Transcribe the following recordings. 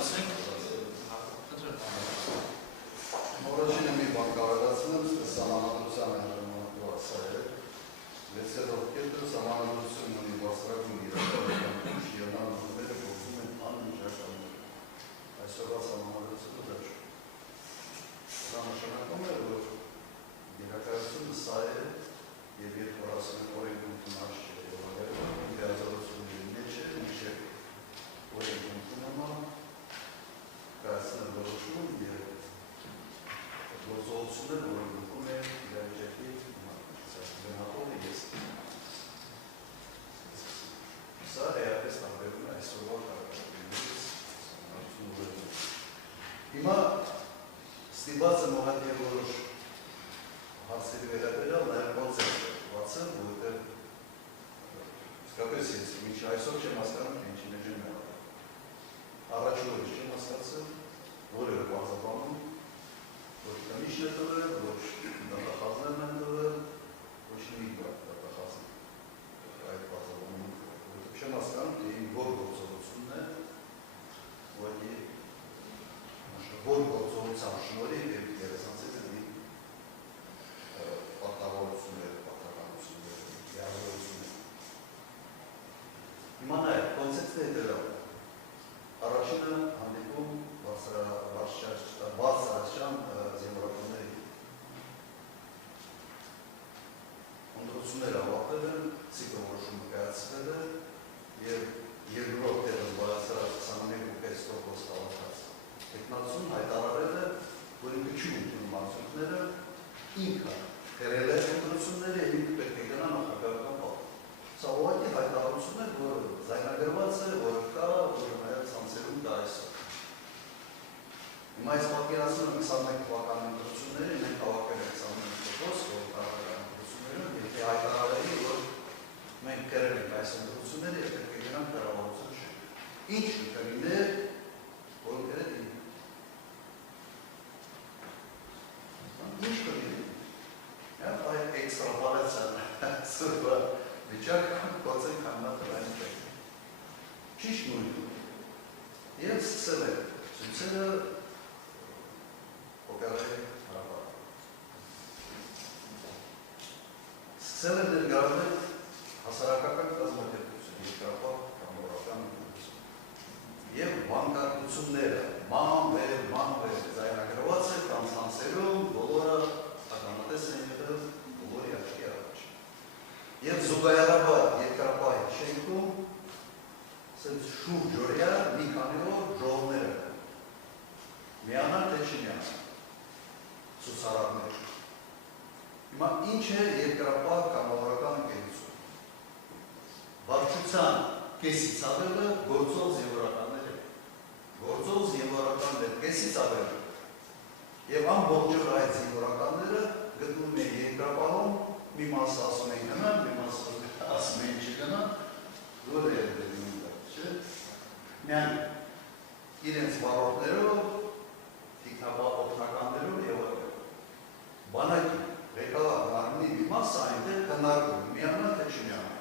լսենք։ Առաջինը մի բան կարողացնում եմ, սահմանադրության այժմ վեցերով կետը սահմանադրություն ունի բարձրագույն իրավական ուժ եւ նա ուժերը գործում են անմիջականորեն։ Այսօրվա սահմանադրությունը վերջ։ Սա նշանակում է, որ իրականությունը սա է եւ երբ որ ասում են օրենքում տնաշ չէ եւ այլն դիազորությունների մեջ է միշտ օրենքում տնամա կայացնել որոշում եւ գործողություններ, որը գտնվում է իրավիճակի գնահատողը ես։ Սա էապես տարբերում է այսօրվա կարգավորումներից սահմանադրություններում։ Հիմա ստիպված եմ ուղղակի որոշ հարցերի վերաբերյալ նաև կոնցեպտ բացել, որովհետև իսկապես ես մինչ այսօր չեմ հասկանում, թե ինչի մեջ եմ եղել։ Առաջ օրս չեմ հասկացել, որևէ բարձրանում ոչ կամիշն է տվել, ոչ դատախազներն են տվել, ոչ մի դատախազն այդ բարձրանում, որովհետև չեմ հասկանում, թե որ գործողությունն է, որ գործողության շնորհիվ եւ երեսանցից է պատահություններ, պատահականություններ, դիազորություններ։ Հիմա նայեք, կոնցեպտը հետևյալն է։ Առաջինը հանդիպում բարձրաստիճան զինվորականների ընտրությունները ավարտվել են, ցիկլ որոշումը կայացվել է եւ երկրորդ տեղը զբաղեցրած 21.5% հավաքած տեխնացուն հայտարարել է, որ ինքը չի ընդունում արդյունքները, ինքը խերել է ընտրությունները եւ ինքը պետք է գնա նախագահական պալատ։ Սա ուղղակի հայտարարություն է, որ ձայնագրված է, որը կա, որը նաև ցանցերում կա այսօր։ Հիմա այս պատկերացնում եմ 21 թվականի ընտրությունները, մենք հավաքել ենք 21%, որ քաղաքական ընտրություններում, եթե հայտարարելի, որ մենք կերել ենք այս ընտրությունները եւ պետք է գնանք կառավարության շենք։ Ինչ կլիներ, որ կերել ենք։ Ինչ կլիներ։ Այդ էքստրապոլացիան սուրբը վիճակ կոցեն կաննատր այն չեք։ Ճիշտ նույնը։ Եվ սկսել է ցույցերը օպերայի հարաբար։ Սկսել է ներգրավել հասարակական կազմակերպություն, երկրապահ կամավորական ընկերություն։ Եվ բանկարկությունները ման-վեր ձայնագրված է կամ ցանցերում բոլորը ականատես են եղել բոլորի աչքի առաջ։ Եվ զուգահեռաբար երկրապահ շենքում շուրջօրյա մի քանի օր ժողովներ են։ Միանալ թե չմիանալ ցուցարարներ։ Հիմա ինչ է երկրապահ կամավորական ընկերություն։ Վարչության կեսից ավելը գործող զինվորականներ են։ Գործող զինվորականներ կեսից ավելը։ Եվ ամբողջ օր այդ զինվորականները գտնում են երկրապահում, մի մասը ասում են գնան, մի մասը ասում են չգնան, որը է դեպքում չէ։ Միայն իրենց վարորդներով, թիկնապահ օգնականներով եւ այլն։ Բանակի ղեկավար մարմնի մի մասը այնտեղ քննարկում, միանալ թե չմիանալ։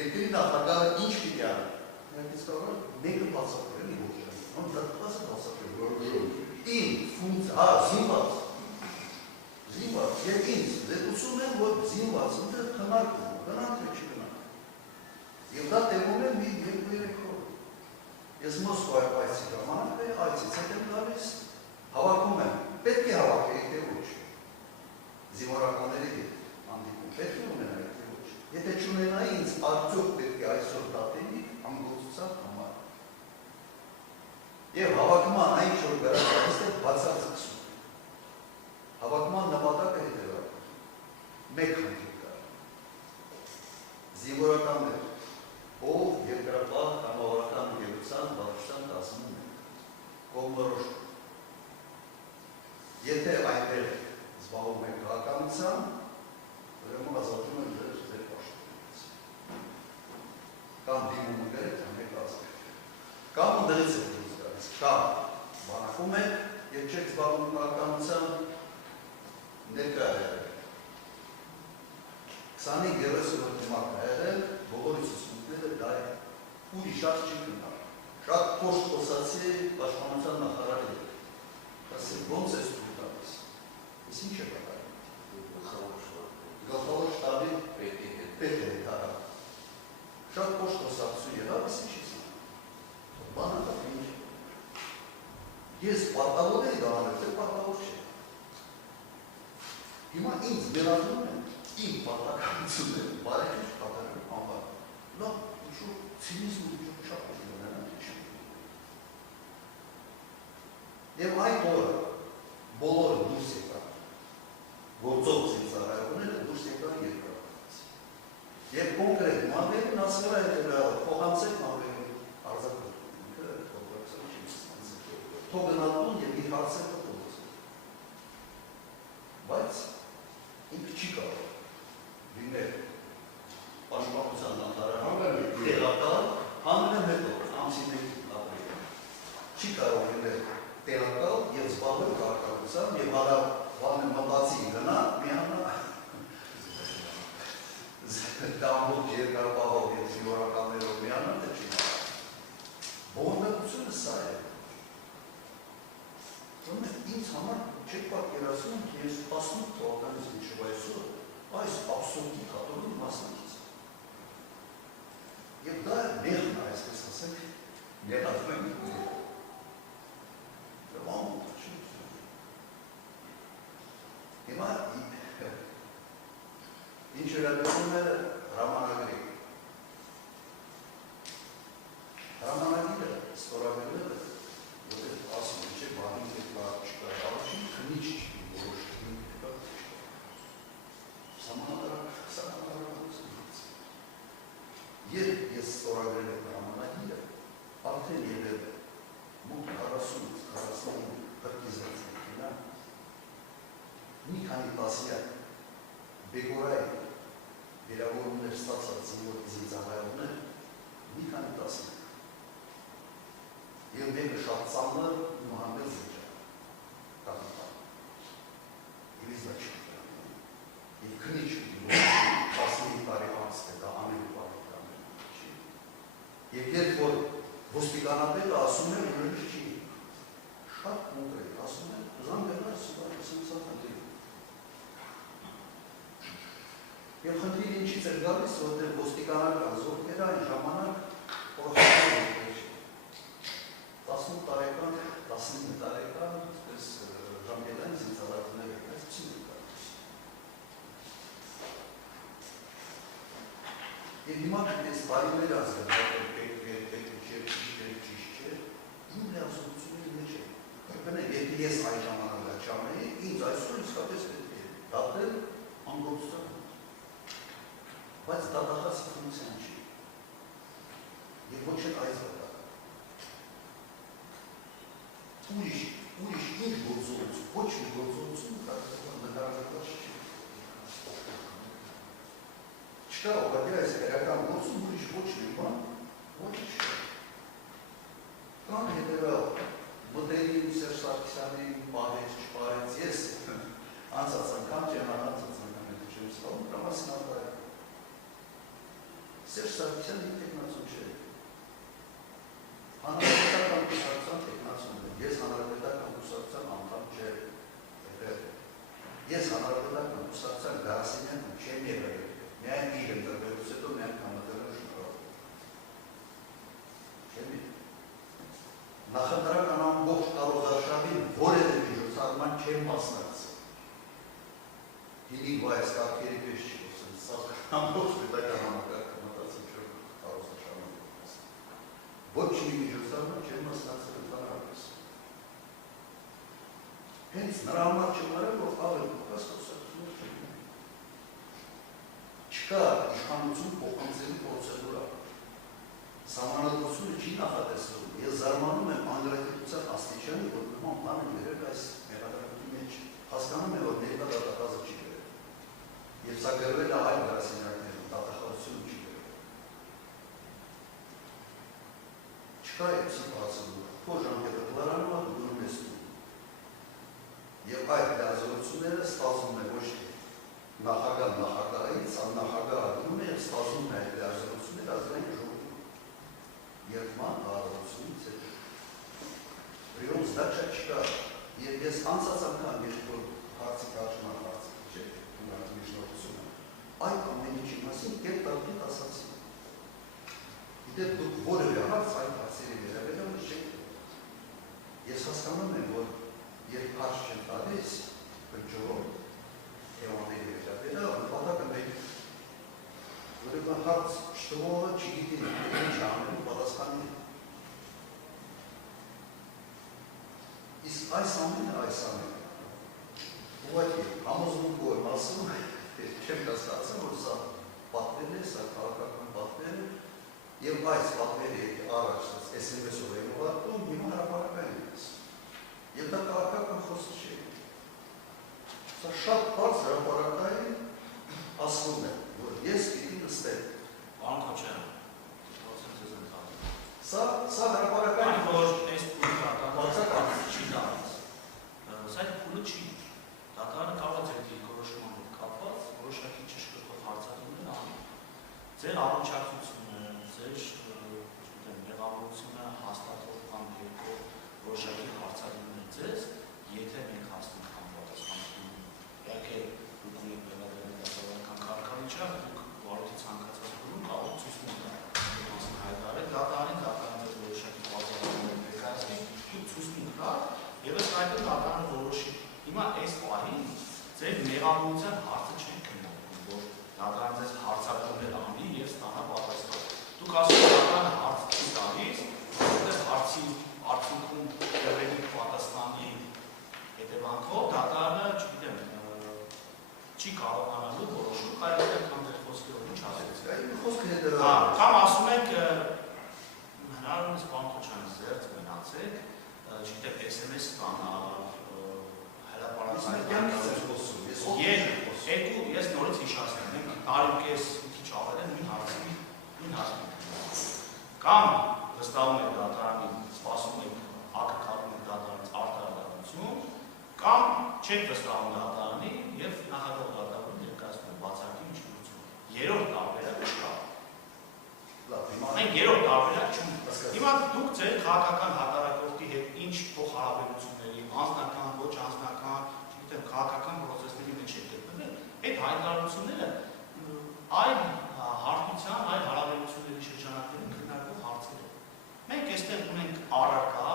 Երկրի նախագահը ինչ պիտի անի։ Նրանից կարող է մեկը բացատրել ոչ այն։ Ոնց դատվածը բացատրել, որ ին ֆունկցիա, զինված, եւ ինձ դեպքում են, որ զինված ընդ քննարկում, գնանք թե չգնանք։ Եվ դա տևում է մի 2-3 օր։ Ես Մոսկվայում այցի ժամանակ այցից հետ եմ գալիս, հավաքում եմ, պետք է հավաքել, եթե ոչ։ Զինվորականների հետ հանդիպում, պետք է ունենա, եթե ոչ։ Եթե չունենայի, ինձ արդյոք պետք է այսօր դատեի ամգործության համար։ Եվ հավաքման այն ինչ որ վերականգնել է բացարձակում։ Հավաքման նպատակը հետևյալն է։ Մեկ խնդիր կա։ Զինվորականներ, ով երկրապահ կամավորական ընկերության վարչության կազմում են, կողմնորոշ։ Եթե այնտեղ զբաղվում եք քաղաքականությամբ, ուրեմն ազատում են ձեր պաշտոնից։ Կամ դիմում եք մեկ ազգ։ Կամ դրից եք դուրս գալիս, կամ բանակում եք եւ չեք զբաղվում քաղաքականությամբ ներկա եղել։ 25-30 մարդ եղել, բոլորի ցուցմունքները դա է, ուրիշ շատ չի գնալ։ շատ փոշտ խոսացի պաշտպանության նախարարի հետ, ասել ոնց ես դու տալիս, ես ինչ է կատարում, գլխավոր շտաբի պետ է հարավ, շատ փոշտ խոսացու եղավ, ես ինչ ես անում, բանը տապ ինչ, ես պատավոր էի դանել, թե պատավոր չէ, հիմա ինձ մերազում են, իմ պատականությունը, բարեքիչ կատարում անվար, լավ, ինչու ցինիզմ ու շատ Եվ այդ օրը բոլորը դուրս եկան, գործող զինծառայողները դուրս եկան երկրորդ։ Եվ կոնկրետ մանվերին ասել է փոխանցեք մանվերին արձակում, թող գնալուն և իր հարցերը փոխանցել։ Բայց ինքը չի կարող լինել պաշտպանության նախարարը տեղակալ հանրեն հետո ամսին ապրիլ։ Չի կարող լինել տեղակալ և զբաղվել կարգավորությամբ և հարավանը մտածի գնա միանա դամբոք երկարպահով և զինվորականներով միանա թե չի նա։ Բողոնդակությունը սա է։ Ինձ համար չեք պատկերացնում, କି ես 18 թվականից մինչև այսօր այս աբսուրդի կատորի մասնակից եմ։ Եվ դա մեղն է, այսպես ասենք, ներածում եմ Հիմա ինչ վերաբերում է հրամանագրի։ Հրամանագիրը ստորագրել է, որտեղ ասում է, չէ, բանի պետք է չկա, առաջին քնիչ չի, որոշ քնիչ պետք է չկա։ Սահմանադրականությունից։ Երբ ես ստորագրել եմ հրամանագիրը, արդեն եղել է մոտ 40-45 հրկիզած մեկինա, մի քանի տասնյակ բեկորայ վերավորումներ ստացած զինծառայողներ, մի քանի տասնյակ։ Եվ մեկը շատ ծանր ու հանդել զենջա, կապիտան։ Եվ ես դա չի կտարում։ Եվ քնիչ պիտի 15 տարի անց թե դա ամենը պարիտաններ չի։ Եվ երբ որ ոստիկանապետը ասում է, որ չի, շատ կոնկրետ ասում է, զան գնար սուպարիսմսա խնդիր։ Եվ խնդիր ինչից էր գալիս, որտեղ ոստիկանական զորքերը այն ժամանակ պրոֆեսորներ էր։ 18 տարեկան, 19 տարեկան, այսպես ժամկետային զինծառայողներ էր, այսպիսին էր գալիս։ Եվ հիմա այս բարիներ ազգանացել իմ լիազորությունների մեջ է։ Կրպենեք, եթե ես այն ժամանակը չանեի, ինձ այսօր իսկապես պետք է դատել անգործության։ Բայց դատախազի ֆունկցիան չի։ Եվ ոչ էլ այս դատակ։ Ուրիշ ինչ գործողություն, ոչ մի գործողություն նկարագրված չի։ Չկա ուղղակի այս քրեական գործում ուրիշ ոչ մի բան, ոչ չկա։ Կան հետևյալ մտերիմ Սերժ Սարգսյանին պահեց, չպահեց, ես անցած անգամ չեմ անցած անգամ հետ չեմ ստանում, դրամասին անդարը։ Սերժ Սարգսյանը իմ տեխնացուն չէ։ Հանրապետական կուսակցության տեխնացուն է, ես հանրապետական կուսակցության անդամ չէ։ Ես հանրապետական կուսակցության գարասինյակում չեմ եղել, միայն իր ընտրվելուց հետո միայն համատեղել շնորհով։ Չեմ եղել։ Նախընտրական ամբողջ կարողարշավին որևէ միջոցառման չեմ մասնակցել։ Հինիկ վայս կարգերի պես չի խոսել, սա ամբողջ պետական համակարգը մտածել չէ կարողարշավին։ Ոչ մի միջոցառման չեմ մասնակցել ընդհանրապես։ Հենց նրա համար չմարել, որ ավելի փոխած խոսակցություններ չեն։ Չկա իշխանություն փոխանցելու պրոցեդուրա։ Սահմանադրությունը չի նախատեսվում։ Ես զարմանում եմ անգրագիտության աստիճանը, որ նման բան են գրել այս մեղադրանքի մեջ։ Հասկանում եմ, որ ներկա դատախազը չի գրել։ Եվ սա գրվել է այլ գրասենյակներում, դատախազությունը չի գրել։ Չկա այդպիսի պրոցեդուրա։ Քո ժամկետը դլարանում է, դու գնում ես տուն։ Եվ այդ լիազորությունները ստացվում է ոչ թե նախագահից, նախագահը գնում է և ստացվում է այդ լիազորությունները ազգային ժողովի։ երդման կարողությունից հետո։ Բրիոնց դա չկա, և ես անցած անգամ երբ որ հարցի կարճման հարցի չէ, ունարդի միջնորդությունը, այդ ամեն ինչի մասին կերտարդիտ ասացի։ Գիտեք դուք որևէ հարց այդ հարցերի վերաբերյալ չեք։ Ես հասկանում եմ, որ երբ հարց չեն տալիս, բջջորով եվանների վերաբերյալ, նպատակը մեկ որևէ հարց շտողը չգիտի ինչ անելու պատասխանի։ Իսկ այս ամենը ուղղակի համոզմունքով եմ ասում, չեմ կասկածում, որ սա պատվեր է, սա քաղաքական պատվեր է, և այս պատվերը առաջ SMS-ով են ուղարկում, հիմա հրապարակային ես։ Եվ դա քաղաքական խոսք չէ։ Սա շատ բարձ հրապարակային ասվում է, որ ես պիտի նստեմ։ Պարոն Քոչարյան, ոսեմ ձեզ ընդհատում։ Սա հրապարակային Այն որ այս փուլի դատարանը չի դարձ, սա այդ փուլը չի։ Դատարանը կարող է ձեր դիրքորոշման հետ կապված որոշակի ճշգրտող հարցադրումներ անի։ Ձեր առնչակցությունը, ձեր մեղավորությունը հաստատող կամ երկու որոշակի հարցադրումներ ձեզ, եթե մենք հասնենք համապատասխանություն, իհարկե դուք ունեք վերաբերել դասավանդական կարգավիճակ, դուք վարորդի ցանկացած բնում կարող ցույց տալ մասին հայտարարել, դատարանի որոշակի բացառումներ ներկայացնի, դուք ցույց տալ, եւ այս այդտեղ դատարանը որոշի։ Հիմա այս պահին ձեր մեղավորության հարցը չեն քննարկում, որ դատարանը ձեզ հարցադրումներ անի եւ ստանա պատասխան։ Դուք ասում եք դատարանը հարց չի տալիս, որտեղ հարցի արդյունքում եղելի պատասխանի հետևանքով դատարանը, չգիտեմ, չի կարողանալու որոշում, կարելի է կամ ձեր խոսքերով ինչ ասեք։ Կամ ասում եք հնարավորինս պարոն Քոչարյան զերծ մնացեք, չգիտեմ, SMS ստանալ, ես նորից հիշացնեմ, մենք տարուկես մի քիչ ավել են նույն հարցին։ Կամ վստահում եք դատարանին, սպասում եք ակնկալում եք դատարանից արտահայտություն, կամ չեք վստահում դատարանին եւ նախագահ դատարանում ներկայացնում եք բացառική միջնորդություն։ Երրորդ տարբերակ չկա։ Մենք երրորդ տարբերակ չունենք։ Հիմա դուք ձեր քաղաքական հակառակորդի հետ ինչ փոխհարաբերությունների, անձնական, ոչ անձնական, չգիտեմ, քաղաքական պրոցեսների մեջ եք գտնվել, այդ հայտարարությունները այլ հարթության, այլ հարաբերությունների շրջանակներում քննարկվող հարցեր են։ Մենք այստեղ ունենք առարկա,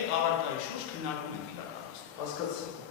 այդ առարկայի շուրջ քննարկում ենք իրականացնում։ Հասկացա։